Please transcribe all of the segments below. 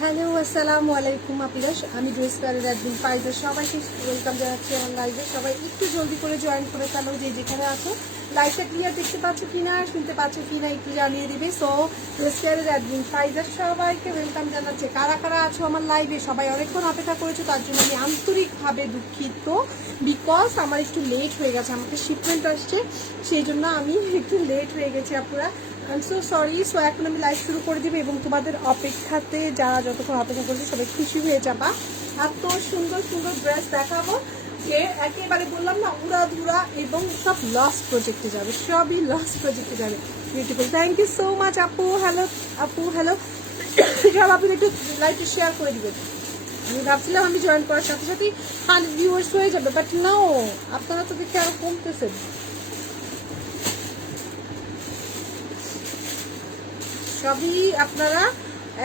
Hello আসসালামু আলাইকুম আপিরাস, আমি ড্রেস প্যারের একদিন পাইজের সবাইকে ওয়েলকাম জানাচ্ছি আমার লাইভে। সবাই একটু জলদি করে জয়েন করে ফেলো, যে যেখানে আছো। লাইভটা ক্লিয়ার দেখতে পাচ্ছ কিনা, শুনতে পাচ্ছ কিনা একটু জানিয়ে দিবে। সো ড্রেস প্যারের একদিন পাইজের সবাইকে ওয়েলকাম জানাচ্ছে। কারা কারা আছো আমার লাইভে, সবাই অনেকক্ষণ অপেক্ষা করেছো, তার জন্য আমি আন্তরিকভাবে দুঃখিত। বিকজ আমার একটু লেট হয়ে গেছে, আমাকে শিপমেন্ট আসছে, সেই জন্য আমি একটু লেট হয়ে গেছি আপুরা। I am so sorry. So এখন আমি লাইভ শুরু করে দিবি এবং তোমাদের অপেক্ষাতে যারা যতক্ষণ অপেক্ষা করছে সবাই খুশি হয়ে যাবা। এত সুন্দর সুন্দর ড্রেস দেখাবো যে একেবারে বললাম না উড়াধুরা, এবং সব লস প্রজেক্টে যাবে, সবই লস প্রজেক্টে যাবে। Beautiful, thank you so much আপু। হ্যালো আপু, হ্যালো। সব আপনি একটু লাইভটা শেয়ার করে দিবেন। আমি ভাবছিলাম আমি জয়েন করার সাথে সাথেই 100 ভিউয়ার্স হয়ে যাবে, বাট নাও, আপনারা তো দেখে আরো কমতেছেন। সবই আপনারা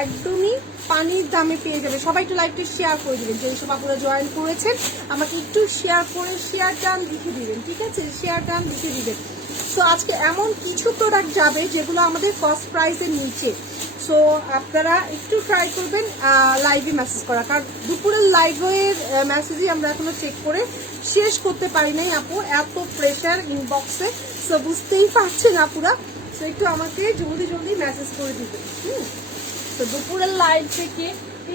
একদমই পানির দামে পেয়ে যাবে। সবাই একটু লাইভটা শেয়ার করে দিবেন, যে সব আপনারা জয়েন করেছেন আমাকে একটু শেয়ার করে শেয়ার টান লিখে দিবেন, ঠিক আছে? শেয়ার টান লিখে দিবেন। সো আজকে এমন কিছু প্রোডাক্ট যাবে যেগুলো আমাদের কস্ট প্রাইসের নিচে। সো আপনারা একটু ট্রাই করবেন লাইভে মেসেজ করা, কারণ দুপুরের লাইভের মেসেজই আমরা এখনো চেক করে শেষ করতে পারি নাই আপু, এত প্রেশার ইনবক্সে। সো বুঝতেই পারছেন আপুরা, তো একটু আমাকে জলদি জলদি মেসেজ করে দিবে। তো দুপুরের লাইভ থেকে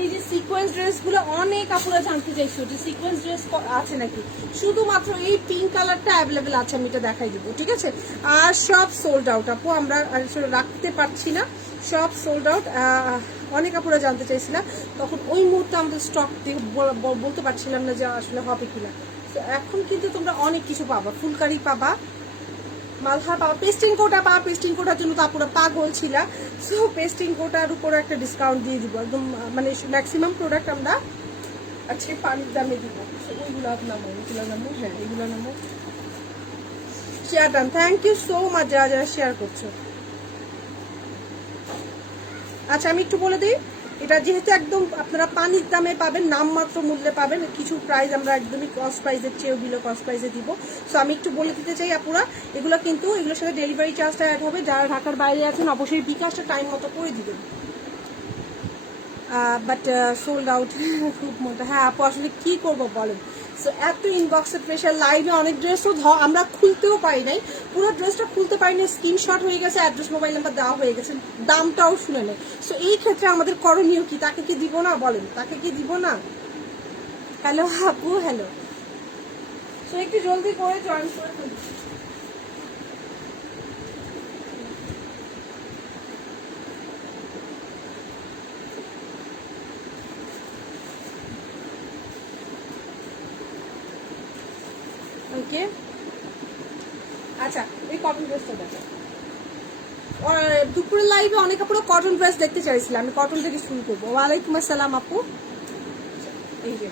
এই যে সিকোয়েন্স ড্রেসগুলো অনেক আপুরা জানতে চাইছো যে সিকোয়েন্স ড্রেস আছে নাকি। শুধুমাত্র এই পিঙ্ক কালারটা অ্যাভেলেবেল আছে, আমি এটা দেখাই দিব, ঠিক আছে? আর সব সোল্ড আউট আপু, আমরা আসলে রাখতে পারছি না, সব সোল্ড আউট। অনেক আপুরা জানতে চাইছিলাম, তখন ওই মুহূর্তে আমাদের স্টক বলতে পারছিলাম না যে আসলে হবে কিনা। তো এখন কিন্তু তোমরা অনেক কিছু পাবা, ফুলকারি পাবা, মালহার পাওয়া, পেস্টিং কোটা পাওয়া। পেস্টিং কোটার জন্য তো আপুরা পাগল ছিল। সো পেস্টিং কোটার উপরে একটা ডিসকাউন্ট দিয়ে দিব একদম, মানে ম্যাক্সিমাম প্রোডাক্ট আমরা আজকে পানির দামে দিব। ওইগুলো নামো, এগুলো নামো, হ্যাঁ এগুলো নামো। Share done, thank you so much যারা যারা শেয়ার করছো। আচ্ছা আমি একটু বলে দিই, এটা যেহেতু একদম আপনারা পানির দামে পাবেন, নামমাত্র মূল্যে পাবেন, কিছু প্রাইস আমরা একদমই কস্ট প্রাইসের চেয়েও বিলো কস্ট প্রাইসে দিব। সো আমি একটু বলে দিতে চাই আপুরা, এগুলো কিন্তু এগুলোর সাথে ডেলিভারি চার্জটা অ্যাড হবে। যারা ঢাকার বাইরে আছেন অবশ্যই বিকাশটা টাইম মতো করে দিবেন। বাট সোল্ড আউট খুব মতো। হ্যাঁ আপু আসলে কি করব বলেন। সো এত ইনবক্সের প্রেশার, লাইভে অনেক ড্রেসও আমরা খুলতেও পারি নাই, পুরো ড্রেসটা খুলতে পারি নাই, স্ক্রিনশট হয়ে গেছে, অ্যাড্রেস মোবাইল নাম্বার দেওয়া হয়ে গেছে, দামটাও শুনে নেই। সো এই ক্ষেত্রে আমাদের করণীয় কি? তাকে কি দিব না বলেন, তাকে কি দিব না? হ্যালো আপু, হ্যালো। সো একটু জলদি করে জয়েন করে ফেলুন। ওকে, আচ্ছা এই কটন ড্রেসটা দেখো। দুপুরের লাইভে অনেক আপুরা কটন ড্রেস দেখতে চাইছিলাম, আমি কটন থেকে শুরু করবো। ওয়ালাইকুম আসসালাম আপু। এই যে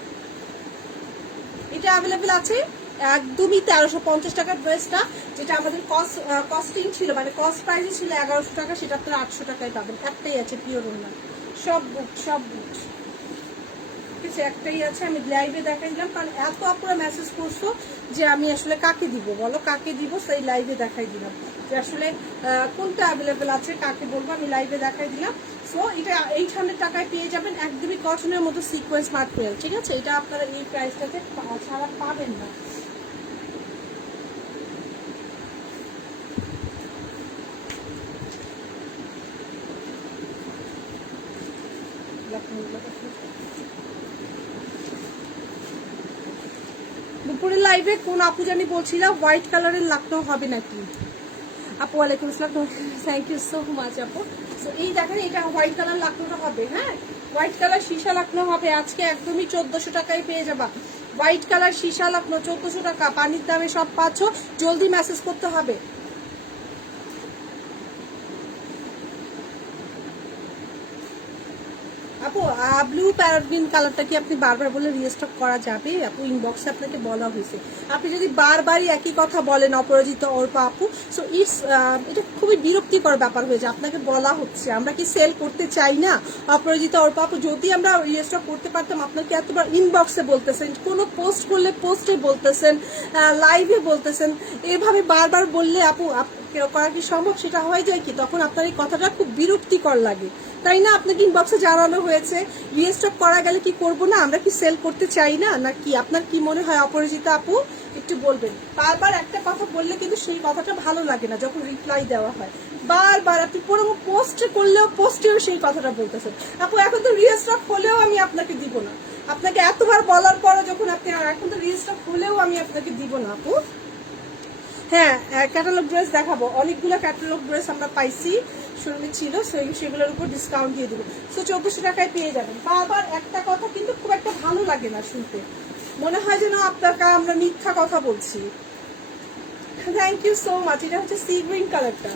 এটা অ্যাভেলেবেল আছে একদমই 1350 টাকার ড্রেসটা, যেটা আমাদের কস্টিং ছিল, মানে কস্ট প্রাইসে ছিল 1100 টাকা, সেটা আপনারা 800 টাকায় পাবেন। একটাই আছে পিওর ওড়না, সব বুক, সব বুক, ঠিক আছে? একটাই আছে, আমি লাইভে দেখাই দিলাম, কারণ এত আপুরা মেসেজ করছো যে আমি আসলে কাকে দিব বলো, কাকে দিব, সেই লাইভে দেখাই দিলাম যে আসলে কোনটা অ্যাভেলেবেল আছে, কাকে বলবো, আমি লাইভে দেখাই দিলাম। সো এটা 800 টাকায় পেয়ে যাবেন, একদমই কটনের মতো সিকোয়েন্স মাটেরিয়াল, ঠিক আছে? এটা আপনারা এই প্রাইসটাতে ছাড়া পাবেন না। দুপুরের লাইভে কোন আপু জানি বলছিলাম হোয়াইট কালারের লাকনো হবে নাকি আপু? ওয়ালাইকুম আসসালাম, থ্যাংক ইউ সো মাচ আপু। সো এই দেখেন, এটা হোয়াইট কালার লাকনোটা হবে, হ্যাঁ হোয়াইট কালার সীসা লাকনো হবে আজকে, একদমই 1400 টাকায় পেয়ে যাবা। হোয়াইট কালার সীসা লাকনো 1400 টাকা, পানির দামে সব পাচ্ছ, জলদি মেসেজ করতে হবে। আপু ব্লু প্যারট গ্রিন কালারটা কি আপনি বারবার বলে রিস্টক করা যাবে আপু? ইনবক্সে আপনাকে বলা হয়েছে, আপনি যদি বারবারই একই কথা বলেন অপরাজিতা অর্পা আপু, সো এটা খুবই বিরক্তিকর ব্যাপার হয়ে যায়। আপনাকে বলা হচ্ছে, আমরা কি সেল করতে চাই না অপরাজিতা অর্পা আপু? যদি আমরা রিস্টক করতে পারতাম, আপনাকে এতবার ইনবক্সে বলতেছেন, কোনো পোস্ট করলে পোস্টে বলতেছেন, লাইভে বলতেছেন, এভাবে বারবার বললে আপু করা কি সম্ভব? সেটা হয়ে যায় কি তখন আপনার এই কথাটা খুব বিরক্তিকর লাগে, তাই না? আপনাকে ইনবক্সে জানানো হয়েছে, রিস্টক করা গেলে কি করব না? আমরা কি সেল করতে চাই না নাকি? আপনার কি মনে হয় অপরাজিতা আপু? একটু বলবেন। বারবার একটা কথা বললে কিন্তু সেই কথাটা ভালো লাগে না যখন রিপ্লাই দেওয়া হয়। বারবার আপনি পুরো পোস্ট করলেও পোস্টেও সেই কথাটা বলতেছেন। আপু এখন তো রিস্টক হলেও আমি আপনাকে দিব না। আপনাকে এতবার বলার পরে যখন আপনি এখন তো রিস্টক হলেও আমি আপনাকে দিব না আপু। হ্যাঁ, ক্যাটালগ ড্রেস দেখাবো, অনেকগুলো ক্যাটালগ ড্রেস আমরা পাইছি, শোরুমে ছিল, সেগুলোর উপর ডিসকাউন্ট দিয়ে দেবো। সো 1400 টাকায় পেয়ে যাবেন। বারবার একটা কথা কিন্তু খুব একটা ভালো লাগে না শুনতে, মনে হয় যেন আপনাকে আমরা মিথ্যা কথা বলছি। Thank you so much. এটা হচ্ছে সি গ্রিন কালারটা,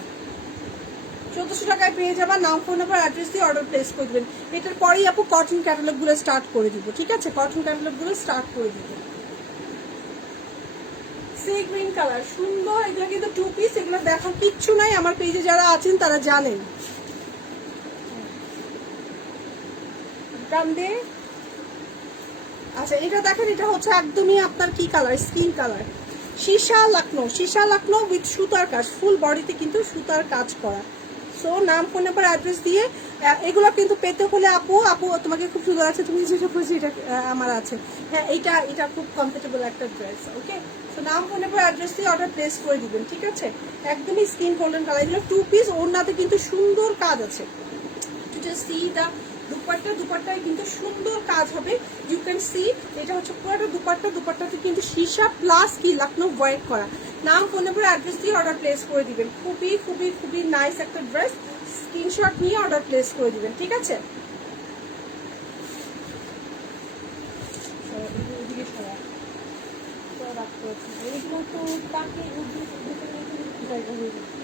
1400 টাকায় পেয়ে যাবা। নাম, ফোন নাম্বার, অ্যাড্রেস দিয়ে অর্ডার প্লেস করে দেবেন। এটার পরেই আপু কটন ক্যাটালগুলো স্টার্ট করে দিব, ঠিক আছে? কটন ক্যাটালগুলো স্টার্ট করে দিব। সি গ্রিন কালার সুন্দর, এগুলো কিন্তু 2 পিস, এগুলো দেখার কিচ্ছু নাই। আমার পেজে যারা আছেন তারা জানেন। কান্দে আচ্ছা, এটা দেখেন, এটা হচ্ছে একদমই আপনার কি কালার, স্কিন কালার, সীসা লাকনো, সীসা লাকনো উইথ সুতার কাজ, ফুল বডিতে কিন্তু সুতার কাজ করা। সো নাম, ফোন নাম্বার, অ্যাড্রেস দিয়ে এগুলো কিন্তু পেতে হলে আপু তোমাকে খুব সুন্দর আছে, তুমি যেটা বলছি এটা আমার আছে। হ্যাঁ, এটা খুব কমফোর্টেবল একটা ড্রেস। ওকে, তো নাম, ফোন নাম্বার, অ্যাড্রেস দিয়ে অর্ডার প্লেস করে দিবেন, ঠিক আছে? একদমই স্কিন গোল্ডেন কালার, এগুলো 2 পিস, ওড়নাতে কিন্তু সুন্দর কাজ আছে। সি দা দুপাট্টায় কিন্তু সুন্দর কাজ হবে, ইউ ক্যান সি। এটা হচ্ছে পুরোটা দুপাট্টাতে কিন্তু সীসা প্লাস কি লখনৌ ওয়ার্ক করা। নাম, ফোন নাম্বার, অ্যাড্রেস দিয়ে অর্ডার প্লেস করে দিবেন। খুবই খুবই খুবই নাইস একটা ড্রেস, স্ক্রিনশট নিয়ে অর্ডার প্লেস করে দিবেন, ঠিক আছে? এইগুলো তো তাকে জায়গা হয়ে যাচ্ছে,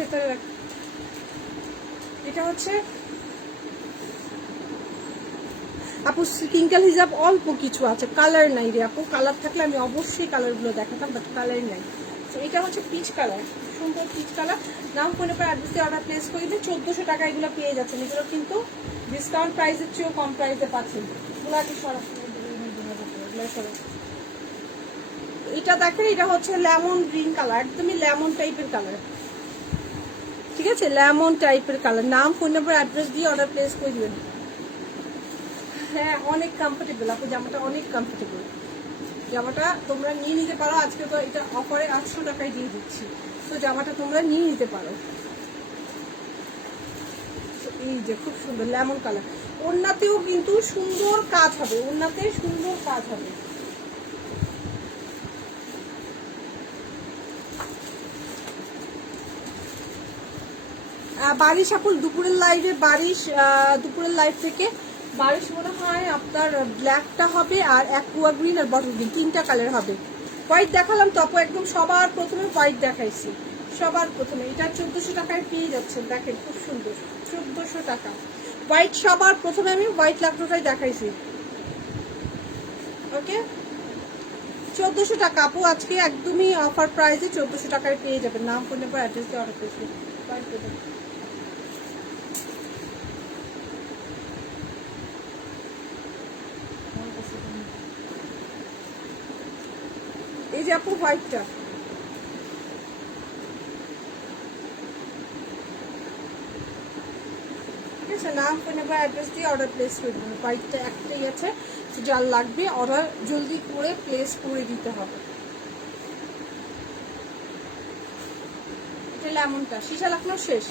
ভেতরে রাখ। এটা হচ্ছে আপু কিঙ্কেল হিজাব অল্প কিছু আছে, কালার নাই রে আপু। কালার থাকলে আমি অবশ্যই কালারগুলো দেখাতাম, বাট কালার নাই। তো এটা হচ্ছে পিচ কালার, সুন্দর পিচ কালার। নাম, ফোনে পর অ্যাড্রেস দিয়ে অর্ডার প্লেস করে দিন। 1400 টাকা এগুলো পেয়ে যাচ্ছেন। এগুলো কিন্তু ডিসকাউন্ট প্রাইসের চেয়েও কম প্রাইসে পাচ্ছেন। এগুলাকে এটা দেখেন, এটা হচ্ছে লেমন গ্রিন কালার, একদমই লেমন টাইপের কালার, ঠিক আছে? লেমন টাইপের কালার। নাম, ফোন নাম্বার, অ্যাড্রেস দিয়ে অর্ডার প্লেস করে দিবেন। হ্যাঁ, অনেক কমফোর্টেবল আপু, জামাটা অনেক কমফোর্টেবল। জামাটা তোমরা নিয়ে নিতে পারো। আজকে তো এটা অফারে 800 টাকায় দিয়ে দিচ্ছি, তো জামাটা তোমরা নিয়ে নিতে পারো। এই যে খুব সুন্দর লেমন কালার, ওড়নাতেও কিন্তু সুন্দর কাজ হবে, ওড়নাতে সুন্দর কাজ হবে। বারিশ আপুল দুপুরের লাইভ থেকে বারিশ মনে হয় আপনার ব্ল্যাকটা হবে, আর অ্যাকুয়া গ্রিন আর বটল গ্রিন, 3টা কালার হবে। হোয়াইট দেখালাম তো আপু, একদম সবার প্রথমে হোয়াইট দেখাইছি, সবার প্রথমে। এটা 1400 টাকায় পেয়ে যাচ্ছেন, দেখেন খুব সুন্দর, 1400 টাকা হোয়াইট। সবার প্রথমে আমি হোয়াইট লাকড়োটাই দেখাইছি। ওকে, 1400 টাকা আপু, আজকে একদমই অফার প্রাইসে 1400 টাকায় পেয়ে যাবেন। নাম, ফোন নাম্বার, অ্যাড্রেস দিয়ে অর্ডার করবেন। এই যে আপু হোয়াইটটা, ঠিক আছে? নাম, ফোন নাম্বার, অ্যাড্রেস দিয়ে অর্ডার প্লেস করে দেবেন। হোয়াইটটা একটাই আছে, যার লাগবে অর্ডার জলদি করে প্লেস করে দিতে হবে। এটা লেমনটা, সীসা লাকনো শেষ।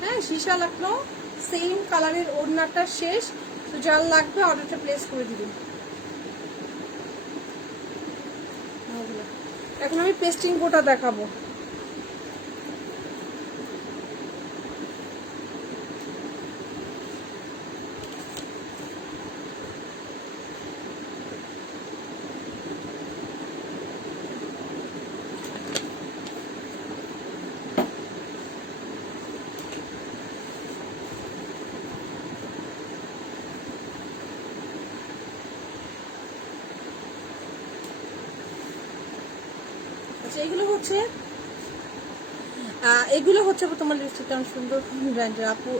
হ্যাঁ, সীসা লাকনো সেম কালারের ওড়নাটা শেষ, তো যার লাগবে অর্ডারটা প্লেস করে দিবেন। এখন আমি পেস্টিং কোটা দেখাবো। এগুলো হচ্ছে তোমার লিপস্টিক কেমন সুন্দর ব্র্যান্ডের আপু।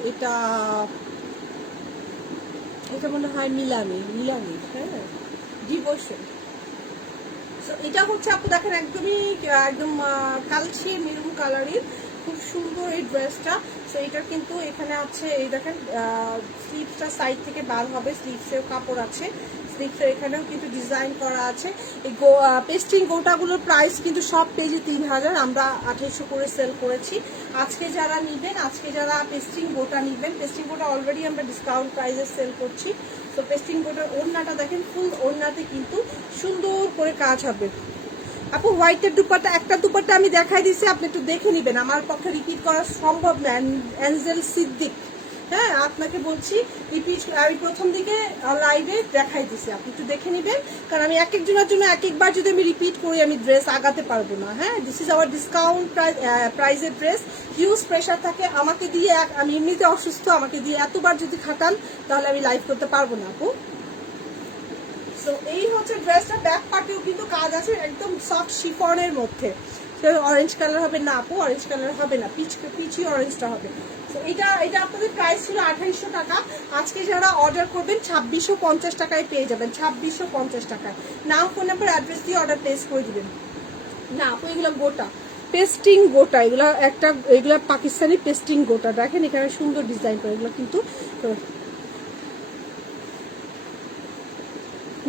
এটা মনে হয় মিলামি, হ্যাঁ, ডিভোশন। এটা হচ্ছে আপু দেখেন একদমই একদম কালচে মেরুন কালারের, খুব সুন্দর এই ড্রেসটা। তো এটা কিন্তু এখানে আছে, এই দেখেন স্লিভসটা সাইড থেকে বার হবে, স্লিভসেও কাপড় আছে, স্লিভসের এখানেও কিন্তু ডিজাইন করা আছে। এই পেস্টিং গোটাগুলোর প্রাইস কিন্তু সব পেজে 3000, আমরা 2800 করে সেল করেছি। আজকে যারা নিবেন, আজকে যারা পেস্টিং গোটা নিবেন, পেস্টিং গোটা অলরেডি আমরা ডিসকাউন্ট প্রাইসে সেল করছি। তো পেস্টিং গোটার ওড়নাটা দেখেন, ফুল ওড়নাতে কিন্তু সুন্দর করে কাজ হবে। আপু হোয়াইটের দুপাট্টা, একটা দুপাট্টা আমি দেখাই দিছি, আপনি একটু দেখে নেবেন, আমার পক্ষে রিপিট করা সম্ভব না। অ্যাঞ্জেল সিদ্দিক, হ্যাঁ আপনাকে বলছি রিপিট, আমি প্রথম দিকে লাইভে দেখাই দিছি, আপনি একটু দেখে নেবেন, কারণ আমি এক একজনের জন্য এক একবার যদি আমি রিপিট করি আমি ড্রেস আগাতে পারবো না। হ্যাঁ, দিস ইজ আওয়ার ডিসকাউন্ট প্রাইসের ড্রেস। হিউজ প্রেশার থাকে আমাকে দিয়ে, আমি এমনিতে অসুস্থ, আমাকে দিয়ে এতবার যদি খাটান তাহলে আমি লাইভ করতে পারবো না আপু। তো এই হচ্ছে ড্রেসটা, ব্যাক পার্টেও কিন্তু কাজ আছে, একদম সফট শিফনের মধ্যে। অরেঞ্জ কালার হবে না আপু, অরেঞ্জ কালার হবে না, পিচি অরেঞ্জটা হবে। তো এটা আপনাদের প্রাইস ছিল 2800 টাকা, আজকে যারা অর্ডার করবেন 2650 টাকায় পেয়ে যাবেন, 2650 টাকায়। নাম, ফোন নাম্বার, অ্যাড্রেস দিয়ে অর্ডার প্লেস করে দিবেন। না আপু এগুলো গোটা পেস্টিং গোটা, এগুলা পাকিস্তানি পেস্টিং গোটা, দেখেন এখানে সুন্দর ডিজাইন করে, এগুলো কিন্তু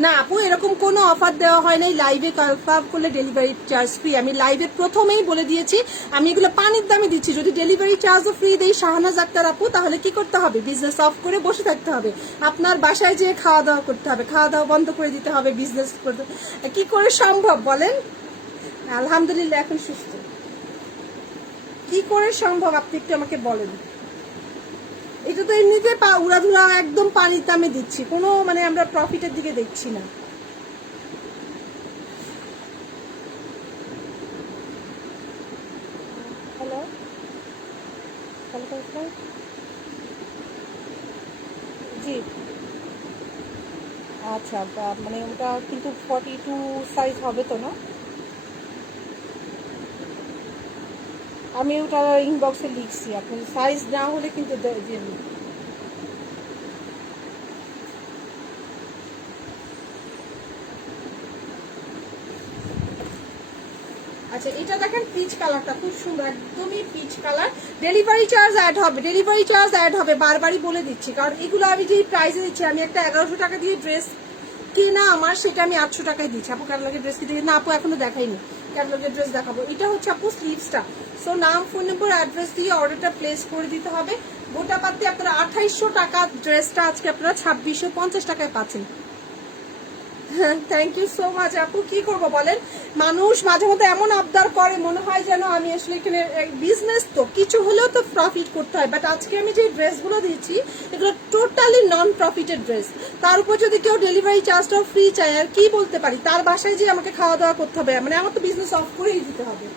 না আপু এরকম কোনো অফার দেওয়া হয় নাই। লাইভে কনফার্ম করলে ডেলিভারি চার্জ ফ্রি, আমি লাইভে প্রথমেই বলে দিয়েছি, আমি এগুলো পানির দামে দিচ্ছি। যদি ডেলিভারি চার্জও ফ্রি দেই শাহনাজ আক্তার আপু, তাহলে কি করতে হবে, বিজনেস অফ করে বসে থাকতে হবে, আপনার বাসায় যেয়ে খাওয়া দাওয়া করতে হবে, খাওয়া দাওয়া বন্ধ করে দিতে হবে, বিজনেস করতে, কি করে সম্ভব বলেন? আলহামদুলিল্লাহ এখন সুস্থ, কি করে সম্ভব আপনি একটু আমাকে বলেন। এটা তো এমনিতে উড়াধুরা একদম পানির দামে দিচ্ছি, কোনো মানে আমরা প্রফিটের দিকে দেখছি না। হ্যালো, জি আচ্ছা, মানে ওটা কিন্তু 42 সাইজ হবে তো না? আমি ওটা ইনবক্সে লিখছি, আপনার সাইজ না হলে কিন্তু দিয়ে নিন। আচ্ছা এটা দেখেন পিচ কালারটা খুব সুন্দর, একদমই peach colour. Delivery charge add হবে, ডেলিভারি চার্জ অ্যাড হবে, বারবারই বলে দিচ্ছি, কারণ এগুলো আমি যে প্রাইসে দিচ্ছি, আমি একটা 1100 টাকা দিয়ে ড্রেস কেনা আমার, সেটা আমি 800 টাকায় দিচ্ছি। আপু ক্যাটালগের ড্রেস কি দেখি না আপু, এখনো দেখাইনি, ক্যাটালগের ড্রেস দেখাবো। এটা হচ্ছে আপু স্লিভসটা। সো নাম, ফোন নম্বর, অ্যাড্রেস দিয়ে অর্ডারটা প্লেস করে দিতে হবে। গোটা পাতে আপনারা 2800 টাকা, ড্রেসটা আজকে আপনারা 2650 টাকায় পাচ্ছেন। থ্যাংক ইউ সো মাচ আপু, কি করবো বলেন, মানুষ মাঝে মধ্যে এমন আবদার করে, মনে হয় যেন আমি আসলে এখানে বিজনেস, তো কিছু হলেও তো প্রফিট করতে হয়, বাট আজকে আমি যে ড্রেসগুলো দিচ্ছি এগুলো টোটালি নন প্রফিটেড ড্রেস। তার উপর যদি কেউ ডেলিভারি চার্জটাও ফ্রি চায়, আর কি বলতে পারি, তার বাসায় যে আমাকে খাওয়া দাওয়া করতে হবে, মানে আমার তো বিজনেস অফ করেই দিতে হবে।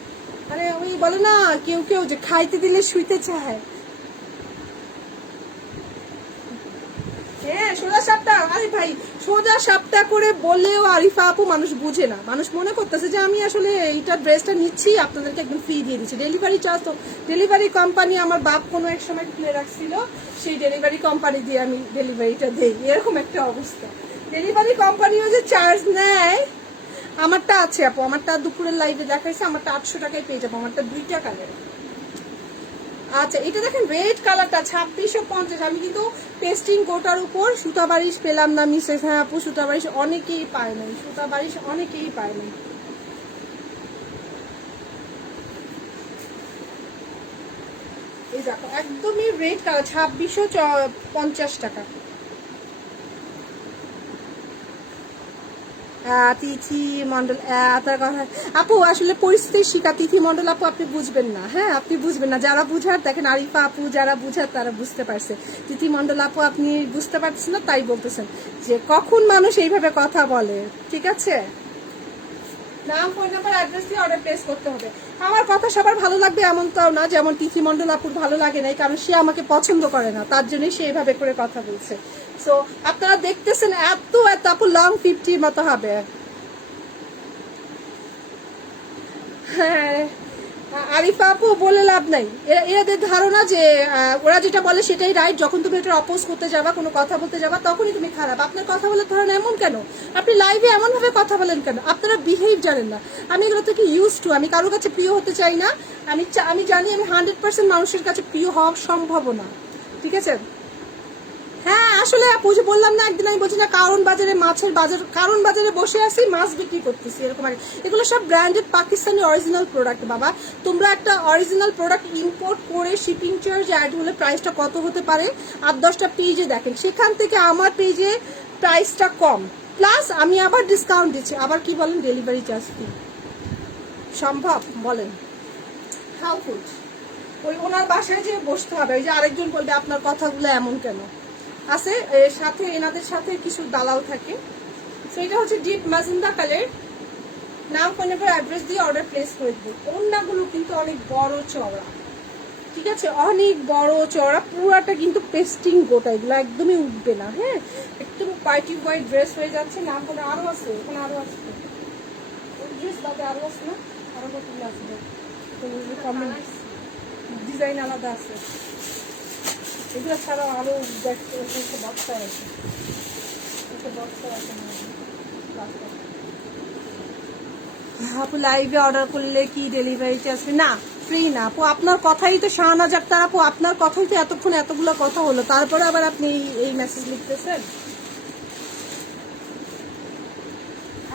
মানে ওই বলে না কেউ কেউ যে খাইতে দিলে শুইতে চায়, হ্যাঁ সোজা সাপটা, আরে ভাই সোজা সাপটা করে বললেও আরিফা আপু মানুষ বুঝে না, মানুষ মনে করতেছে যে আমি আসলে এইটা ড্রেসটা নিচ্ছি আপনাদেরকে একদম ফ্রি দিয়ে দিচ্ছি। ডেলিভারি চার্জ তো ডেলিভারি কোম্পানি আমার বাপ কোনো এক সময় খুলে রাখছিল, সেই ডেলিভারি কোম্পানি দিয়ে আমি ডেলিভারিটা দেই, এরকম একটা অবস্থা। ডেলিভারি কোম্পানিও যে চার্জ নেয়, আমারটা আছে আপু, আমারটা দুপুরের লাইভে দেখাইছে, আমারটা 800 টাকায় পেয়ে যাবো, আমারটা 2টা কালার। আচ্ছা এটা দেখেন রেড কালারটা 2650, আমি কিন্তু পেস্টিং কোটার উপর সুতা বারিশ পেলাম না মিসেস, হ্যাঁ আপু সুতা বারিশ অনেকেই পায় নাই, সুতা বারিশ অনেকেই পায় নাই। এই দেখো একদমই রেড কালার, 2650 টাকা। তিথি মন্ডল আপু আসলে পরিস্থিতির শিকার তিথি মন্ডল আপু, আপনি বুঝবেন না, হ্যাঁ আপনি বুঝবেন না, যারা বুঝার দেখেন আরিফা আপু যারা বুঝার তারা বুঝতে পারছে, তিথি মন্ডল আপু আপনি বুঝতে পারছেন না, তাই বলতেছেন যে কখন মানুষ এইভাবে কথা বলে। ঠিক আছে, নাম, ফোন নাম্বার, অ্যাড্রেস দিয়ে অর্ডার প্লেস করতে হবে। আমার কথা সবার ভালো লাগবে এমনটাও না, যেমন তিথি মন্ডল আপুর ভালো লাগে নাই, কারণ সে আমাকে পছন্দ করে না, তার জন্যই সে এভাবে করে কথা বলছে। সো আপনারা দেখতেছেন এত এত আপু লং 50 মতো হবে। হ্যাঁ আরিফা আপু বলে লাভ নাই, এদের ধারণা যে ওরা যেটা বলে সেটাই রাইট। যখন তুমি এটা অপোজ করতে যাবা, কোনো কথা বলতে যাবা, তখনই তুমি খারাপ। আপনার কথা বলার ধরন এমন কেন? আপনি লাইভে এমন ভাবে কথা বলেন কেন? আপনারা বিহেভ জানেন না। আমি এগুলো থেকে ইউজ টু, আমি কারোর কাছে প্রিয় হতে চাই না। আমি জানি আমি 100% মানুষের কাছে প্রিয় হওয়া সম্ভব না, ঠিক আছে? হ্যাঁ আসলে আপু যে বললাম না একদিন, আমি বলছি না কারণ বাজারে মাছের বাজার, কারণ বাজারে বসে আছি মাছ বিক্রি করতেছি এরকম। আর এগুলো সব ব্র্যান্ডেড পাকিস্তানি অরিজিনাল প্রোডাক্ট বাবা। তোমরা একটা অরিজিনাল প্রোডাক্ট ইম্পোর্ট করে শিপিং চার্জ অ্যাড হলে প্রাইসটা কত হতে পারে? 8-10টা পেজে দেখেন, সেখান থেকে আমার পেজে প্রাইসটা কম, প্লাস আমি আবার ডিসকাউন্ট দিচ্ছি। আবার কি বলেন? Delivery charge free. সম্ভব বলেন? হাউ ফুড ওই ওনার বাসায় যে বসতে হবে, ওই যে আরেকজন বলবে আপনার কথাগুলো এমন কেন আছে, সাথে এনাদের সাথে কিছু দালাল থাকে। সো এটা হচ্ছে ডিপ ম্যাজেন্ডা কালার। নাম, ফোন নাম্বার, অ্যাড্রেস দিয়ে অর্ডার প্লেস করে দেবো। ওড়নাগুলো কিন্তু অনেক বড় চওড়া, ঠিক আছে? অনেক বড় চওড়া, পুরাটা কিন্তু পেস্টিং গোটা, এগুলো একদমই উঠবে না। হ্যাঁ, একদম পার্টি হোয়াইট ড্রেস হয়ে যাচ্ছে। নাম ফোন আরো আছে, ওখানে আরো আছে, ওই ড্রেস বাদে আরো আছে না, আরো কতগুলো আছে, ডিজাইন আলাদা আছে। এগুলো ছাড়াও আরো বক্সার আছে, বক্সার আছে। আপু লাইভে অর্ডার করলে কি ডেলিভারি চার্জ না? ফ্রি না আপু। আপনার কথাই তো শাহনাজ আক্তার আপু, আপনার কথাই তো এতক্ষণ এতগুলো কথা হলো, তারপরে আবার আপনি এই মেসেজ লিখতেছেন।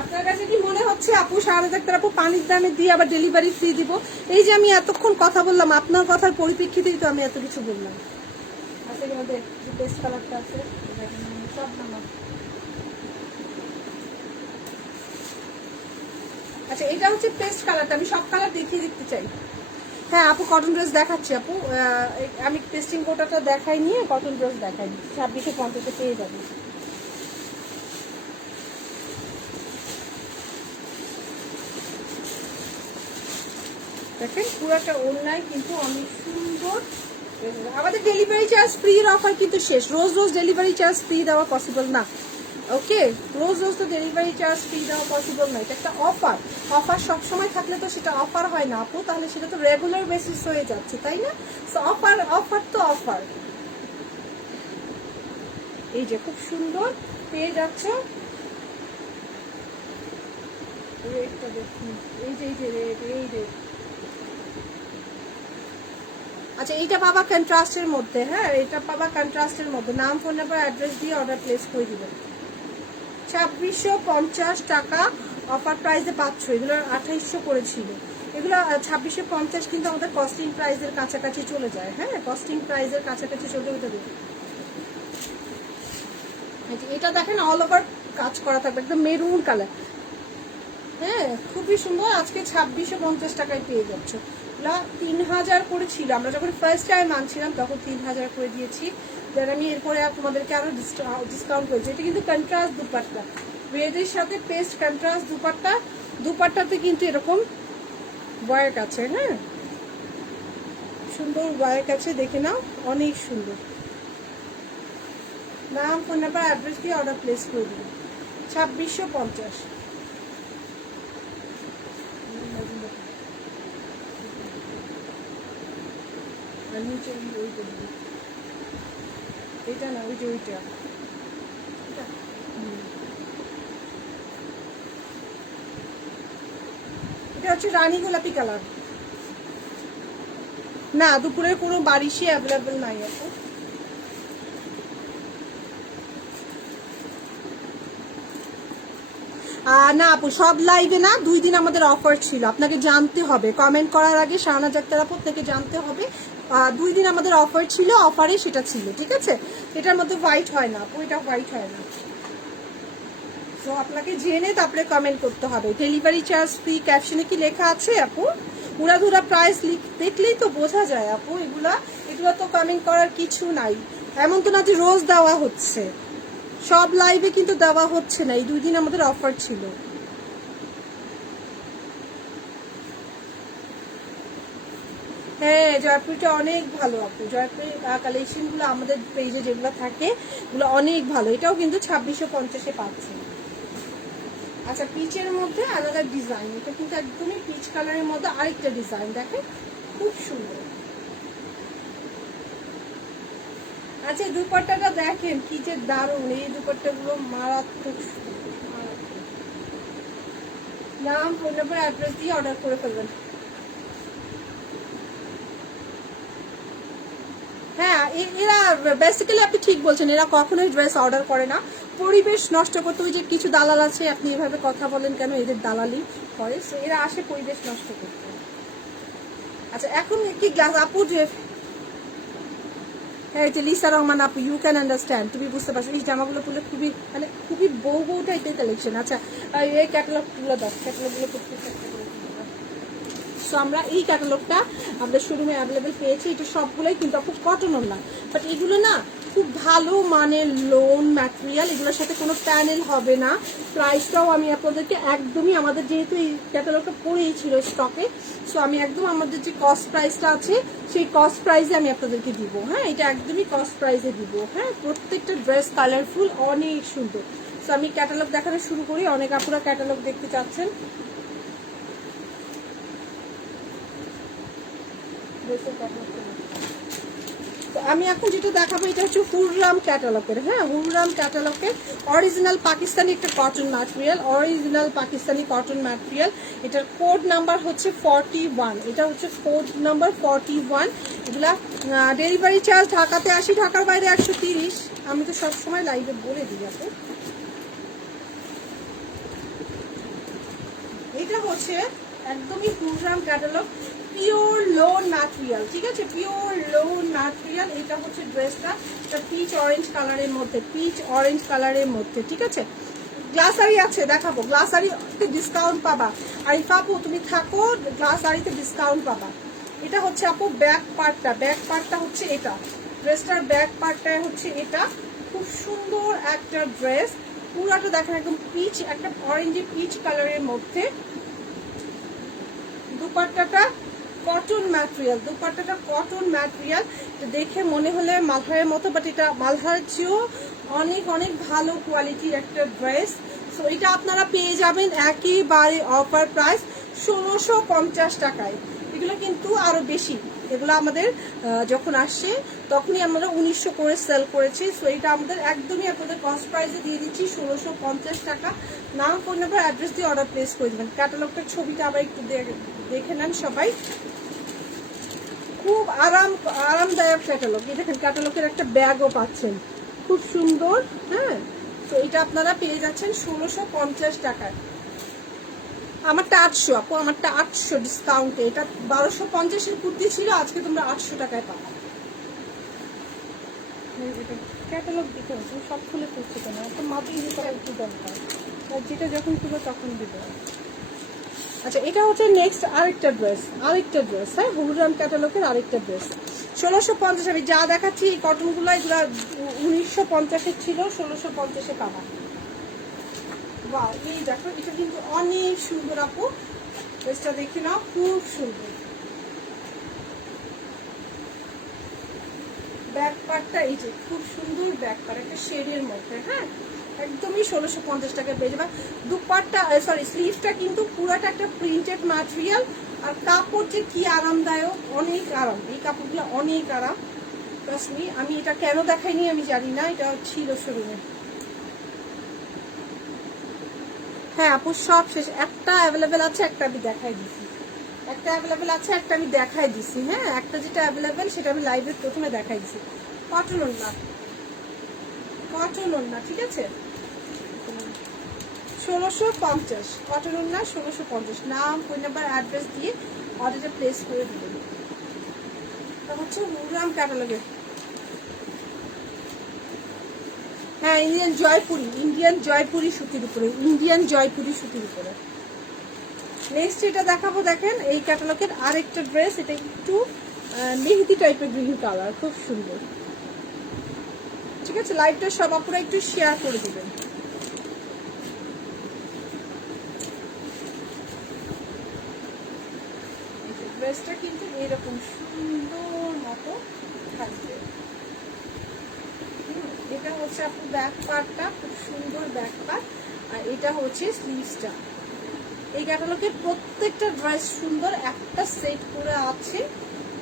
আপনার কাছে কি মনে হচ্ছে আপু শাহনাজ আক্তার আপু পানির দামে দিয়ে আবার ডেলিভারি ফ্রি দিব? এই যে আমি এতক্ষণ কথা বললাম, আপনার কথার পরিপ্রেক্ষিতেই তো আমি এত কিছু বললাম। আচ্ছা, এর মধ্যে যে পেস্ট কালারটা আছে সব নামা। আচ্ছা, এটা হচ্ছে পেস্ট কালারটা, আমি সব কালার দেখিয়ে দিতে চাই। হ্যাঁ আপু, কটন ড্রেস দেখাচ্ছি আপু। আমি পেস্টিং কোটাটা দেখাই নিয়ে কটন ড্রেস দেখাই, 2650 পেয়ে যাবে। দেখেন পুরোটা অন্যায় কিন্তু অনেক সুন্দর। আমাদের ডেলিভারি চার্জ ফ্রির অফার কিন্তু শেষ। রোজ রোজ ডেলিভারি চার্জ ফ্রি দেওয়া পসিবল না, ওকে? রোজ রোজ তো ডেলিভারি চার্জ ফ্রি দেওয়া পসিবল না, এটা একটা অফার। অফার সবসময় থাকলে তো সেটা অফার হয় না আপু, তাহলে সেটা তো রেগুলার বেসিস হয়ে যাচ্ছে, তাই না? সো অফার, অফার তো অফার। এই যে খুব সুন্দর পেয়ে যাচ্ছ। রেটটা দেখুন, এই যে রেট, এই রেট। আচ্ছা, এইটা পাবা কন্ট্রাস্টের মধ্যে। হ্যাঁ, এটা পাবা কন্ট্রাস্টের মধ্যে। নাম, ফোন নাম্বার, অ্যাড্রেস দিয়ে অর্ডার প্লেস করে দিবেন। 2650 টাকা অফার প্রাইসে পাচ্ছ। এগুলো 2800 করেছিল। এগুলো 2650 কিন্তু আমাদের কস্টিং প্রাইসের কাছাকাছি চলে যায়। হ্যাঁ, কস্টিং প্রাইসের কাছাকাছি চলে যেতে। এটা দেখেন অল ওভার কাজ করা থাকবে, একদম মেরুন কালার। হ্যাঁ, খুবই সুন্দর। আজকে 2650 টাকায় পেয়ে যাচ্ছ। 3000 করে ছিল, আমরা যখন ফার্স্ট টাইম আনছিলাম তখন 3000 করে দিয়েছি। দেন আমি এরপরে তোমাদেরকে আরো ডিসকাউন্ট করেছি। এটা কিন্তু কন্ট্রাস্ট দুপাট্টা, রেডের সাথে পেস্ট কন্ট্রাস্ট দুপাট্টা। দুপাট্টাতে কিন্তু এরকম ওয়ার্ক আছে। হ্যাঁ, সুন্দর ওয়ার্ক আছে, দেখে নাও, অনেক সুন্দর। নাম, ফোন নাম্বার, অ্যাড্রেস দিয়ে অর্ডার প্লেস করে দিন। 2650। নিচে ওইটা দিবি, এটা না, ওই যে ওইটা। এটা হচ্ছে রানী গোলাপি কালার। না, দুপুরের কোনো বারিশই অ্যাভেলেবেল নাই এখন। না আপু, সব লাইভে না, 2 দিন আমাদের অফার ছিল। আপনাকে জানতে হবে, কমেন্ট করার আগে শাহনাজ আক্তার আপু থেকে জানতে হবে। 2 দিন আমাদের অফার ছিল, অফারে সেটা ছিল, ঠিক আছে? এটার মধ্যে হোয়াইট হয় না আপু, এটা হোয়াইট হয় না। তো আপনাকে জেনে তারপরে কমেন্ট করতে হবে। ডেলিভারি চার্জ ফ্রি, ক্যাপশনে কি লেখা আছে আপু? উড়াধুরা প্রাইস দেখলেই তো বোঝা যায় আপু। এগুলো তো কমেন্ট করার কিছু নাই। এমন তো না যে রোজ দেওয়া হচ্ছে, সব লাইভে কিন্তু দেওয়া হচ্ছে না। এই 2 দিন আমাদের অফার ছিল। হ্যাঁ, জয়পুরটা অনেক ভালো আপু। জয়পুর কালেকশনগুলো আমাদের পেজে যেগুলো থাকে ওগুলো অনেক ভালো। এটাও কিন্তু 2650-এ পাচ্ছি। আচ্ছা পিচের মধ্যে আলাদা ডিজাইন, এটা কিন্তু একদমই পিচ কালারের মধ্যে আরেকটা ডিজাইন দেখেন, খুব সুন্দর। আচ্ছা দুপাট্টাটা দেখেন কি যে দারুণ, এই দুপাট্টাগুলো মারাত্মক নাম ফোন নাম্বার অ্যাড্রেস দিয়ে অর্ডার করে ফেলবেন। হ্যাঁ এরা বেসিক্যালি আপনি ঠিক বলছেন, এরা কখনোই ড্রেস অর্ডার করে না পরিবেশ নষ্ট করতে। ওই যে কিছু দালাল আছে, আপনি এভাবে কথা বলেন কেন, এদের দালালি করে, সো এরা আসে পরিবেশ নষ্ট করতে। আচ্ছা এখন কি গ্লাস আপু যে হ্যাঁ যে লিসা রহমান আপু, ইউ ক্যান আন্ডারস্ট্যান্ড, তুমি বুঝতে পারছো এই জামাগুলো পরলে খুবই মানে খুবই বউ বউ টাইপের কালেকশন। আচ্ছা এই ক্যাটালগুলো দাও, ক্যাটালগুলো প্রত্যেকটা। সো আমরা এই ক্যাটালগটা আমাদের শোরুমে অ্যাভেলেবেল পেয়েছি, এটা সবগুলোই কিন্তু আপু কটনের না, বাট এগুলো না খুব ভালো মানের লোন ম্যাটেরিয়াল, এগুলোর সাথে কোনো প্যানেল হবে না। প্রাইসটাও আমি আপনাদেরকে একদমই, আমাদের যেহেতু এই ক্যাটালগটা পড়েই ছিল স্টকে, সো আমি একদম আমাদের যে কস্ট প্রাইসটা আছে সেই কস্ট প্রাইসে আমি আপনাদেরকে দিব। হ্যাঁ এটা একদমই কস্ট প্রাইসে দিব। হ্যাঁ প্রত্যেকটা ড্রেস কালারফুল, অনেক সুন্দর। সো আমি ক্যাটালগ দেখানো শুরু করি, অনেক আপুরা ক্যাটালগ দেখতে চাচ্ছেন। আমি এখন যেটা দেখাবো এটা হচ্ছে হুররাম ক্যাটালগের। হ্যাঁ হুররাম ক্যাটালগের অরিজিনাল পাকিস্তানি একটা cotton material, original Pakistani cotton material. এটার কোড নাম্বার হচ্ছে 41, এটা হচ্ছে কোড নাম্বার 41। এগুলা ডেলিভারি চার্জ ঢাকাতে 80, ঢাকার বাইরে 130। আমি তো সবসময় লাইভে বলে দিই আপু। এটা হচ্ছে একদমই হুররাম ক্যাটালগ, পিওর লোন ম্যাটেরিয়াল, ঠিক আছে, পিওর লোন ম্যাটেরিয়াল। এটা হচ্ছে ড্রেসটা, এটা পিচ অরেঞ্জ কালারের মধ্যে, পিচ অরেঞ্জ কালারের মধ্যে, ঠিক আছে। গ্লাসারি আছে দেখাবো, গ্লাসারিতে ডিসকাউন্ট পাবা। আরিফা আপু তুমি থাকো, গ্লাসারিতে ডিসকাউন্ট পাবা। এটা হচ্ছে আপু ব্যাক পার্টটা, ব্যাক পার্টটা হচ্ছে এটা, ড্রেসটার ব্যাক পার্টটা হচ্ছে এটা। খুব সুন্দর একটা ড্রেস, পুরাটা দেখেন একদম পিচ, একটা অরেঞ্জ পিচ কালারের মধ্যে। দুপাট্টাটা কটন ম্যাটেরিয়াল, দুপাট্টাটা কটন ম্যাটেরিয়াল। দেখে মনে হলে মালহারের মতো, বাট এটা মালহারের চেয়েও অনেক অনেক ভালো কোয়ালিটির একটা ড্রেস। সো এটা আপনারা পেয়ে যাবেন একেবারে অফার প্রাইস 1650 টাকায়। এগুলো কিন্তু আরো বেশি, এগুলো আমাদের যখন আসছে তখনই আমরা 1900 করে সেল করেছি। সো এটা আমাদের একদমই আপনাদের কস্ট প্রাইসে দিয়ে দিচ্ছি 1650 টাকা। নাম ফোন নাম্বার অ্যাড্রেস দিয়ে অর্ডার প্লেস করে দেবেন। ক্যাটালগটার ছবিটা আবার একটু দেখে নেন সবাই, খুব আরামদায়ক ক্যাটালগ। এই দেখেন ক্যাটালগের একটা ব্যাগও পাচ্ছেন, খুব সুন্দর। হ্যাঁ তো এটা আপনারা পেয়ে যাচ্ছেন 1650 টাকায়। আমারটা 800 আপু, আমারটা 800 ডিসকাউন্টে। এটা 1250-এর কুর্তি ছিল, আজকে তোমরা 800 টাকায় পাবা। ক্যাটালগ দিতে হচ্ছে, সব খুলে করছে কেন, একটা মাপই দিতে একটু দরকার, যেটা যখন খুলো তখন দিতে হবে। আচ্ছা এটা হচ্ছে নেক্সট আরেকটা ড্রেস, হ্যাঁ হুররাম ক্যাটালগের আরেকটা ড্রেস 1650। আমি যা দেখাচ্ছি এই কটনগুলো, এগুলো 1950-এর ছিল, 1650-এ পাবা। বাহ এই দেখো, এটা কিন্তু অনেক সুন্দর আপু, ড্রেসটা দেখে নাও, খুব সুন্দর। ব্যাক পার্টটা এই যে খুব সুন্দর ব্যাক পার্ট, একটা শেডের মধ্যে। হ্যাঁ একদমই 1650 টাকা পেয়ে যাবে। দুপাট্টা সরি স্লিভটা কিন্তু পুরাটা একটা প্রিন্টেড ম্যাটেরিয়াল, আর কাপড় যে কি আরামদায়ক, অনেক আরাম, এই কাপড়গুলো অনেক আরাম। ট্রাস্ট-মি, আমি এটা কেন দেখাইনি আমি জানি না, এটা ছিল শোরুমে। হ্যাঁ আপু সব শেষ, একটা অ্যাভেলেবেল আছে, একটা আমি দেখাই দিছি, একটা অ্যাভেলেবেল আছে, একটা আমি দেখাই দিছি। হ্যাঁ একটা যেটা অ্যাভেলেবেল সেটা আমি লাইভের প্রথমে দেখাই দিছি। কটন ওড়না, কটন ওড়না, ঠিক আছে, 1650 কটন ওড়না 1650। নাম ফোন নাম্বার অ্যাড্রেস দিয়ে অর্ডারটা প্লেস করে দিবেন। এটা হচ্ছে হুররাম ক্যাটালগে। হ্যাঁ ইন্ডিয়ান জয়পুরি সুতির উপরে, ইন্ডিয়ান জয়পুরি সুতির উপরে। নেক্সট এটা দেখাবো, দেখেন এই ক্যাটালগের আরেকটা ড্রেস, এটা একটু মেহেদি টাইপের গ্রিন কালার, খুব সুন্দর। ঠিক আছে লাইভটা সব আপনারা একটু শেয়ার করে দিবেন। ড্রেসটা কিন্তু এরকম সুন্দর মতো থাকবে। এটা হচ্ছে আপনার ব্যাক পার্টটা, খুব সুন্দর ব্যাক পার্ট। আর এটা হচ্ছে স্লিভসটা। এই ক্যাটালগের প্রত্যেকটা ড্রেস সুন্দর, একটা সেট করে আছে,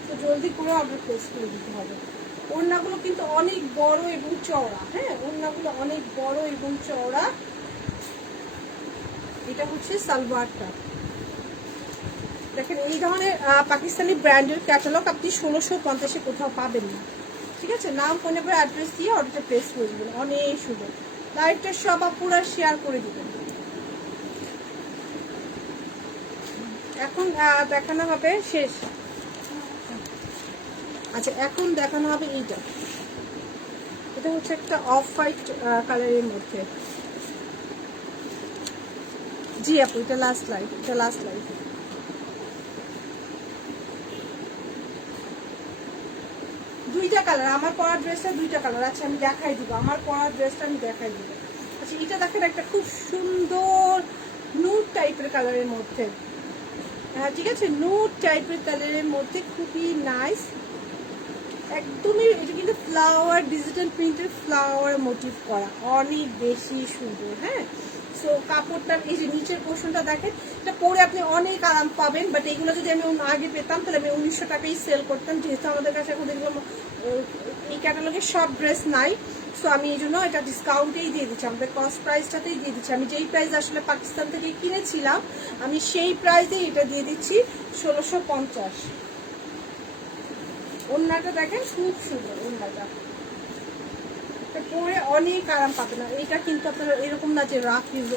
তো জলদি করে অর্ডার প্লেস করে দিতে হবে। ওড়নাগুলো কিন্তু অনেক বড় এবং চওড়া, হ্যাঁ ওড়নাগুলো অনেক বড় এবং চওড়া। এটা হচ্ছে সালোয়ারটা। দেখেন এই ধরনের পাকিস্তানি ব্র্যান্ডের ক্যাটালগ আপনি 1650-এ কোথাও পাবেন না, ঠিক আছে। নাম ফোন নাম্বার অ্যাড্রেস দিয়ে অর্ডারটা প্লেস করে দেবেন। অনেক সুন্দর। লাইভটা সব আপুরা শেয়ার করে দিবেন। এখন দেখানো হবে শেষ। আচ্ছা এখন দেখানো হবে এইটা। এটা হচ্ছে একটা অফ হোয়াইট কালারের মধ্যে। জি আপু এটা লাস্ট লাইভ, এটা লাস্ট লাইভ। দুইটা কালার, আমার পরা ড্রেসটা দুইটা কালার। আচ্ছা আমি দেখাই দিব, আমার পরা ড্রেসটা আমি দেখাই দিব। আচ্ছা এটা দেখেন একটা খুব সুন্দর নুড টাইপের কালারের মধ্যে, হ্যাঁ ঠিক আছে, নুড টাইপের কালারের মধ্যে খুবই নাইস একদমই। এটা কিন্তু ফ্লাওয়ার, ডিজিটাল প্রিন্টের ফ্লাওয়ার মোটিভ করা, অনেক বেশি সুন্দর। হ্যাঁ সো কাপড়টার এই যে নিচের পোর্শনটা দেখেন, এটা পরে আপনি অনেক আরাম পাবেন। বাট এগুলো যদি আমি আগে পেতাম তাহলে আমি 1900 টাকাই সেল করতাম, যেহেতু আমাদের কাছে এখন এগুলো এই ক্যাটালগের সব ড্রেস নাই। সো আমি এই জন্য এটা ডিসকাউন্টেই দিয়ে দিচ্ছি, আমাদের কস্ট প্রাইসটাতেই দিয়ে দিচ্ছি। আমি যেই প্রাইস আসলে পাকিস্তান থেকে কিনেছিলাম আমি সেই প্রাইসেই এটা দিয়ে দিচ্ছি 1650। ওড়নাটা দেখেন খুব সুন্দর, ওড়নাটা পরে অনেক আরাম পাবে না। এটা কিন্তু আপনারা এরকম না যে রাফ ইউজ,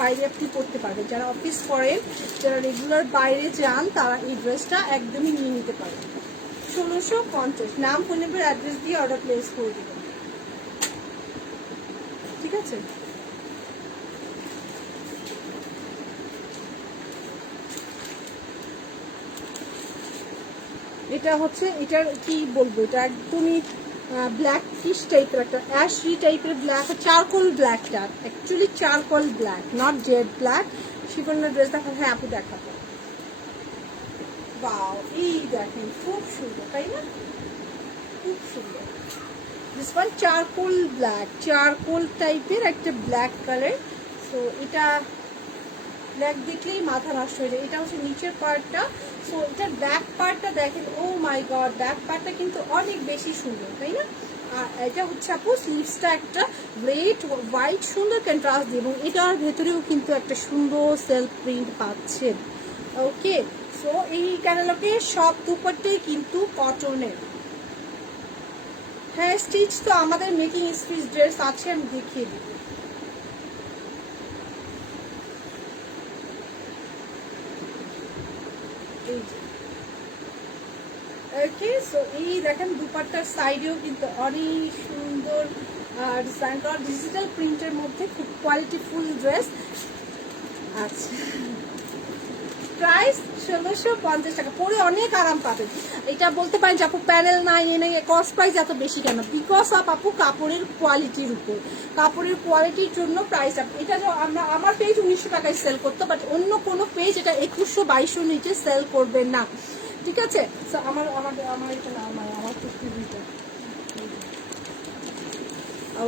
বাইরে আপনি পরতে পারবেন। যারা অফিস করেন, যারা রেগুলার বাইরে যান, তারা এই ড্রেসটা একদমই নিয়ে নিতে পারেন। 1650। নাম ফোন নাম্বার অ্যাড্রেস দিয়ে অর্ডার প্লেস করে দেবেন, ঠিক আছে। এটা হচ্ছে, এটার কি বলবো, এটা একদমই ব্ল্যাক ফিশ টাইপের, একটা অ্যাশি টাইপের ব্ল্যাক, চারকোল ব্ল্যাকটা actually charcoal black, not jet black. শিফনের ড্রেস দেখা, হ্যাঁ আপু দেখাবো। বাও এই দেখেন খুব সুন্দর, তাই না, খুব সুন্দর। This one charcoal black, charcoal টাইপের একটা ব্ল্যাক কালার। সো এটা ব্ল্যাক দেখলেই মাথা নষ্ট হয়ে যায়। এটা হচ্ছে নিচের পার্টটা। সো এটার ব্যাক পার্টটা দেখেন, ও মাই গড, ব্যাক পার্টটা কিন্তু অনেক বেশি সুন্দর, তাই না। আর এটা হচ্ছে আপু স্লিভসটা একটা রেড হোয়াইট সুন্দর কন্ট্রাস্ট দিয়ে, এবং এটার ভেতরেও কিন্তু একটা সুন্দর সেলফ প্রিন্ট পাচ্ছেন। ওকে সো এই ক্যাটালগে সব দুপাট্টাই কিন্তু কটনের। হ্যাঁ স্টিচ তো আমাদের মেকিং স্টিচ ড্রেস আছে, আমি দেখিয়ে দিব। ওকে সো এই দেখেন দুপাট্টার সাইডেও কিন্তু অনেক সুন্দর ডিজাইন করা, ডিজিটাল প্রিন্টের মধ্যে খুব কোয়ালিটিফুল ড্রেস। আচ্ছা প্রাইস 1650 টাকা, পরে অনেক আরাম পাবেন। এটা বলতে পারেন যে আপু প্যানেল নাই এনে কস্ট প্রাইস এত বেশি কেন, বিকজ অফ আপু কাপড়ের কোয়ালিটির উপর, কাপড়ের কোয়ালিটির জন্য প্রাইস। এটা আমরা আমার পেজ 1900 টাকায় সেল করতো, বাট অন্য কোনো পেজ এটা 2100-2200 নিচে সেল করবে না, ঠিক আছে। সো আমার আমার আমার এটা না, আমার কুর্তিটা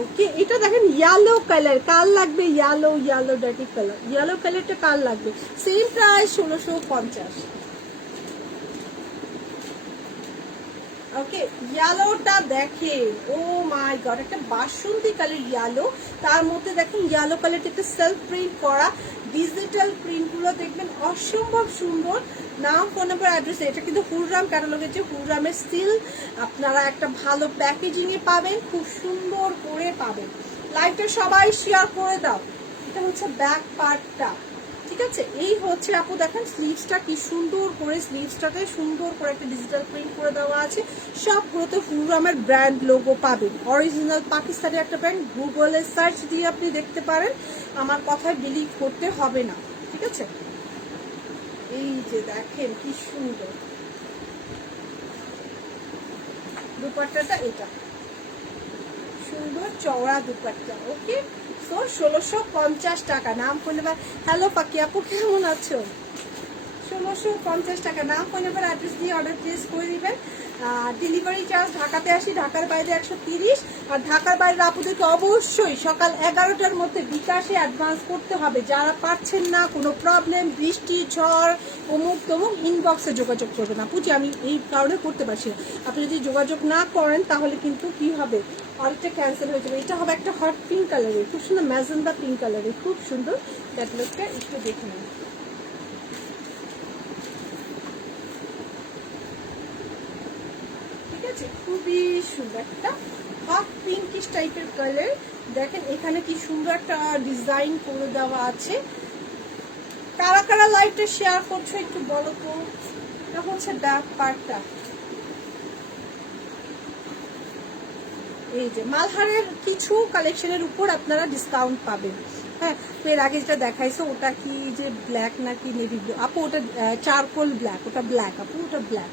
ওকে। এটা দেখেন ইয়েলো কালার, কাল লাগবে yellow, yellow dirty colour, yellow কালারটা কাল লাগবে। Same price 1650। ওকে ইয়েলোটা দেখেন, ও মাই গড, একটা বাসন্তী কালার ইয়েলো, তার মধ্যে দেখেন ইয়েলো কালারটা একটা সেলফ প্রিন্ট করা, ডিজিটাল প্রিন্টগুলো দেখবেন অসম্ভব সুন্দর। নাম ফোন নাম্বার অ্যাড্রেস, এটা কিন্তু হুররাম ক্যাটালগের, যে হুররামের স্টিল আপনারা একটা ভালো প্যাকেজিংয়ে পাবেন, খুব সুন্দর করে পাবেন। লাইভটা সবাই শেয়ার করে দাও। এটা হচ্ছে ব্যাক পার্টটা, ঠিক আছে। এই হচ্ছে আপু দেখেন স্লিভসটা কি সুন্দর করে, স্লিভসটাতে সুন্দর করে একটা ডিজিটাল প্রিন্ট করে দেওয়া আছে। সবগুলোতে হুররামের ব্র্যান্ড লোগো পাবেন, অরিজিনাল পাকিস্তানের একটা ব্র্যান্ড। গুগলে সার্চ দিয়ে আপনি দেখতে পারেন, আমার কথায় বিলিভ করতে হবে না, ঠিক আছে। এই যে দেখেন কি সুন্দর দুপাট্টাটা, এটা সুন্দর চওড়া দুপাট্টা। ওকে সো 1650 টাকা। নাম ফোন নাম্বার, হ্যালো পাকি আপু কেমন আছো, 1650 টাকা। নাম ফোন নাম্বার অ্যাড্রেস দিয়ে অর্ডার প্লেস করে দিবেন। ডেলিভারি চার্জ ঢাকাতে আসি, ঢাকার বাইরে 130। আর ঢাকার বাইরে আপুদেরকে অবশ্যই সকাল 11টার মধ্যে বিকাশে অ্যাডভান্স করতে হবে। যারা পাচ্ছেন না, কোনো প্রবলেম, বৃষ্টি ঝড় অমুক তমুক, ইনবক্সে যোগাযোগ করবেন। আপুজি আমি এই কারণে করতে পারছি না, আপনি যদি যোগাযোগ না করেন তাহলে কিন্তু কি হবে, অর্ডারটা ক্যান্সেল হয়ে যাবে। এটা হবে একটা হট পিঙ্ক কালারের, খুব সুন্দর ম্যাজেন্ডা পিঙ্ক কালারের, খুব সুন্দর। ক্যাটালগটা একটু দেখে নিন। খুবই সুন্দর একটা হট পিঙ্কিশ টাইপের কালার। দেখেন এখানে কি সুন্দর একটা ডিজাইন করে দেওয়া আছে। কারা কারা লাইভটা শেয়ার করছো একটু বলো তো। এটা হচ্ছে ব্যাক পার্টটা। এই যে মালহারের কিছু কালেকশনের উপর আপনারা ডিসকাউন্ট পাবেন। হ্যাঁ, তো এর আগে যেটা দেখাইছো ওটা কি যে ব্ল্যাক নাকি নেভি ব্লু? আপু ওটা চারকোল ব্ল্যাক, ওটা ব্ল্যাক আপু, ওটা ব্ল্যাক।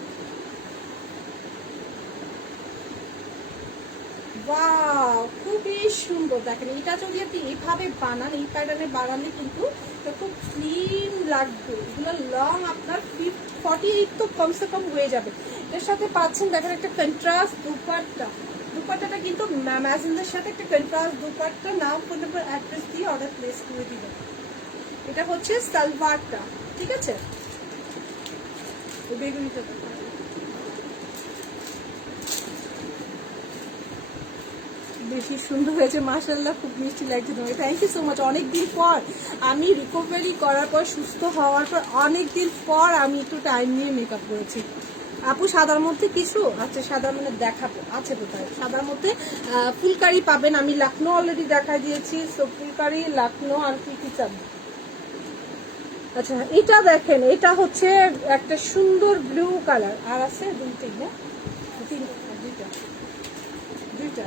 ওয়াও, খুবই সুন্দর। দেখেন এটা যদি আপনি এইভাবে বানান, এই প্যাটার্নে বানালে কিন্তু এটা খুব স্লিম লাগবে। এগুলো লং আপনার 48 তো কমসে কম হয়ে যাবে। এর সাথে পাচ্ছেন দেখেন একটা কন্ট্রাস্ট দুপাট্টা। দুপাট্টাটা কিন্তু ম্যাজেন্ডার সাথে একটা কন্ট্রাস্ট দুপাট্টা। নাম, ফোন নাম্বার, অ্যাড্রেস দিয়ে অর্ডার প্লেস করে দিবেন। এটা হচ্ছে সালোয়ারটা, ঠিক আছে। বেগুনিটা বেশি সুন্দর হয়েছে, মাশাআল্লাহ, খুব মিষ্টি লাগছে তোমাকে। Thank you so much. অনেকদিন পর আমি রিকভারি করার পর, সুস্থ হওয়ার পর অনেকদিন পর আমি একটু টাইম নিয়ে মেকআপ করেছি। আপু সাদার মধ্যে কিছু আচ্ছা, সাদার মানে দেখাবো, আছে কোথায় সাদার মধ্যে? ফুলকারি পাবেন, আমি লাকনো অলরেডি দেখা দিয়েছি। সো ফুলকারি, লাকনো, আর কি কি চান? আচ্ছা এটা দেখেন, এটা হচ্ছে একটা সুন্দর ব্লু কালার। আর আছে দুইটাই, হ্যাঁ দুইটা দুইটা।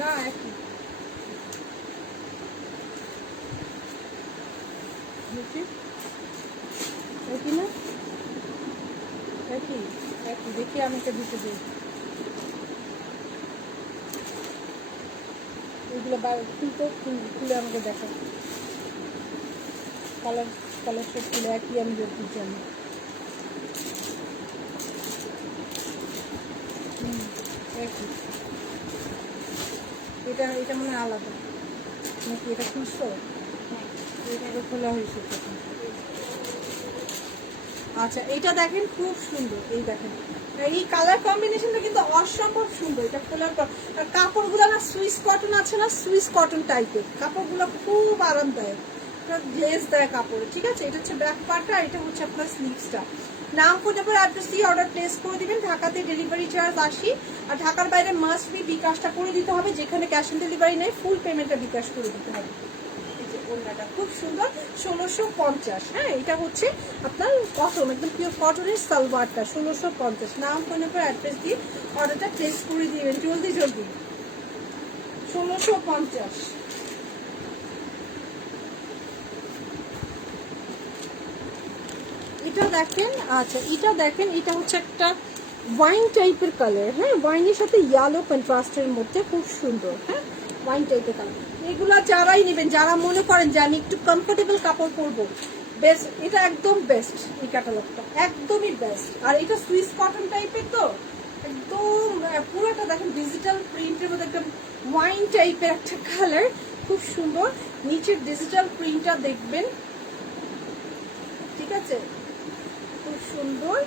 না একই একই না, একই একই। দেখি আমি এটা দিতে দিই। এগুলো খুলে আমাকে দেখো। কালার কালার সব খুলে একই আমি দিচ্ছি আমি। একই। এটা এটা মনে হয় আলাদা নাকি? এটা খুলছো? এটা খোলা হয়েছে। আচ্ছা এটা দেখেন খুব সুন্দর। এই দেখেন এই কালার কম্বিনেশনটা কিন্তু অসম্ভব সুন্দর। এটা খোলার পর আর কাপড়গুলো না সুইস কটন আছে না, সুইস কটন টাইপের কাপড়গুলো, খুব আরামদায়ক, গ্লেজ দেয় কাপড়ে, ঠিক আছে। এটা হচ্ছে ব্যাক পার্টটা, এটা হচ্ছে আপনার স্লিভসটা। নাম, ফোন নাম্বার, অ্যাড্রেস দিয়ে অর্ডার প্লেস করে দিবেন। ঢাকাতে ডেলিভারি চার্জ 80, আর ঢাকার বাইরে মাস্ট বি বিকাশটা করে দিতে হবে। যেখানে ক্যাশ অন ডেলিভারি নেই, ফুল পেমেন্টটা বিকাশ করে দিতে হবে। ওড়নাটা খুব সুন্দর, 1650। হ্যাঁ, এটা হচ্ছে আপনার কটন, একদম পিওর কটনের সালোয়ারটা, 1650। নাম, ফোন নাম্বার, অ্যাড্রেস দিয়ে অর্ডারটা প্লেস করে দিবেন জলদি জলদি। 1650। এটা দেখেন, আচ্ছা এটা দেখেন, এটা হচ্ছে একটা ওয়াইন টাইপের কালার। হ্যাঁ, ওয়াইনের সাথে ইয়েলো কন্ট্রাস্টের মধ্যে, খুব সুন্দর। হ্যাঁ, ওয়াইন টাইপের কালার। এগুলা যারাই নেবেন, যারা মনে করেন যে আমি একটু কমফোর্টেবল কাপড় পরবো, বেস্ট, এটা একদম বেস্ট। এই ক্যাটালগটা একদমই বেস্ট। আর এটা সুইস কটন টাইপের, তো একদম পুরোটা দেখেন ডিজিটাল প্রিন্টের মধ্যে, একদম ওয়াইন টাইপের একটা কালার, খুব সুন্দর। নিচের ডিজিটাল প্রিন্টটা দেখবেন, ঠিক আছে, খুব সুন্দর।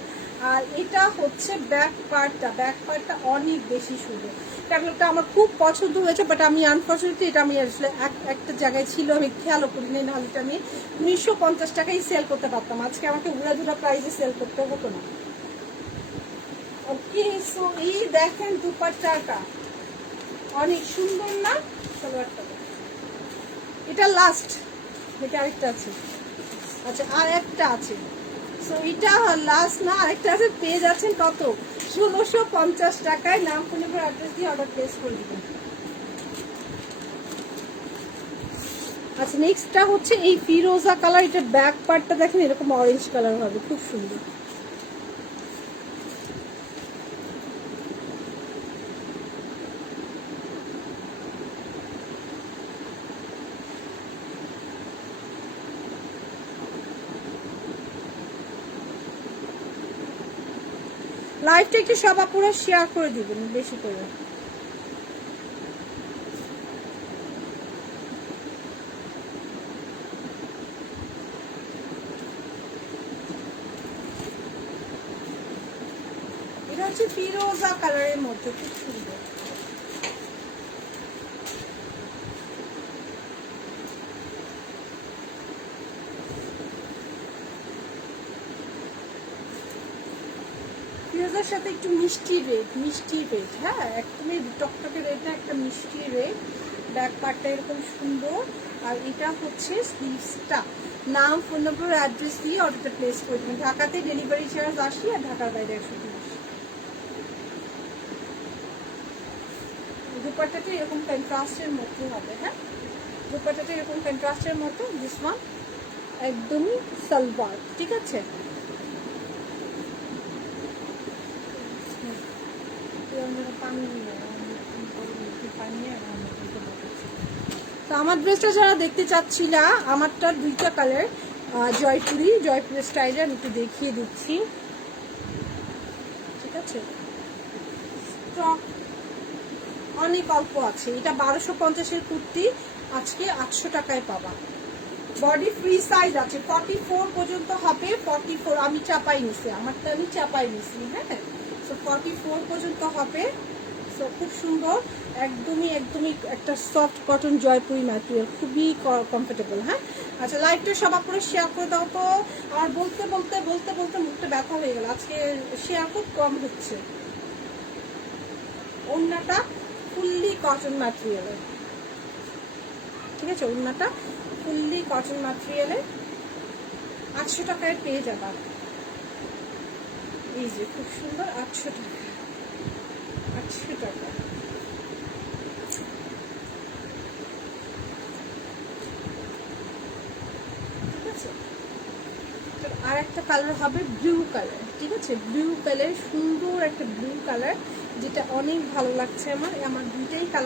আর এটা হচ্ছে ব্যাক পার্টটা, ব্যাক পার্টটা অনেক বেশি সুন্দর। ক্যাটালগটা আমার খুব পছন্দ হয়েছে, বাট আমি আনফর্চুনেটলি এটা আমি আসলে একটা জায়গায় ছিল, আমি খেয়ালও করিনি, নাহলে এটা আমি 1950 টাকায় সেল করতে পারতাম। আজকে আমাকে উড়াধুরা প্রাইসে সেল করতে হতো না। ওকে, সো এই দেখেন দুপাট্টাটা অনেক সুন্দর না? সালোয়ারটা এটা লাস্ট, এটা আরেকটা আছে। আচ্ছা আর একটা আছে। সো এটা লাস্ট না, আরেকটা আছে, পেয়ে যাচ্ছেন কত? 1650 টাকায়। নাম, ফোন নাম্বার, অ্যাড্রেস দিয়ে অর্ডার প্লেস করে দিবেন। আচ্ছা নেক্সটটা হচ্ছে এই ফিরোজা কালার। এটার ব্যাক পার্টটা দেখেন এরকম অরেঞ্জ কালার হবে, খুব সুন্দর। লাইভটা একটু সব আপুরা শেয়ার করে দিবেন বেশি করে। এটা হচ্ছে ফিরোজা কালারের মধ্যে, খুব সুন্দর। ফিরোজার সাথে একটু মিষ্টি রেড, হ্যাঁ একদমই টকটকে রেড না, একটা মিষ্টি রেড। ব্যাক পার্টটা এরকম সুন্দর। আর এটা হচ্ছে স্লিভসটা। নাম, ফোন নম্বর, অ্যাড্রেস দিয়ে অর্ডারটা প্লেস করে দেবেন। ঢাকাতে ডেলিভারি চার্জ 80 আর ঢাকার বাইরে 130। দুপাট্টাটা এরকম কন্ট্রাস্টের মধ্যে হবে, হ্যাঁ দুপাট্টাটা এরকম কন্ট্রাস্টের মধ্যে। দিস ওয়ান একদমই সালওয়ার, ঠিক আছে। তো আমার ড্রেসটা যারা দেখতে চাচ্ছিলা, আমারটা দুইটা কালার, জয়পুরি স্টাইলে আমি একটু দেখিয়ে দিচ্ছি, ঠিক আছে। স্টক অনেক অল্প আছে। এটা 1250-এর কুর্তি, আজকে 800 টাকায় পাবা। বডি ফ্রি সাইজ আছে, 44 পর্যন্ত হবে। 44 আমি চাপাই নিছি, আমারটা আমি চাপাই নিছি, হ্যাঁ। সো 44 পর্যন্ত হবে। সো খুব সুন্দর, একদমই একটা সফট কটন জয়পুরি ম্যাটেরিয়াল, খুবই কমফোর্টেবল, হ্যাঁ। আচ্ছা লাইভটা সব আপনারা শেয়ার করে দাও তো। আর বলতে মুখটা ব্যথা হয়ে গেল, আজকে শেয়ার খুব কম হচ্ছে। ওড়নাটা ফুললি কটন ম্যাটেরিয়ালের, ঠিক আছে। ওড়নাটা ফুললি কটন ম্যাটেরিয়ালে 800 টাকায় পেয়ে যাবা। এই যে খুব সুন্দর, 800 টাকা, 800 টাকা। ঠিক আছে। আর একটা কালার হবে ব্লু কালার, ঠিক আছে। ব্লু কালার, সুন্দর একটা ব্লু কালার, যেটা অনেক ভালো লাগছে আমার দুইটাই কালার।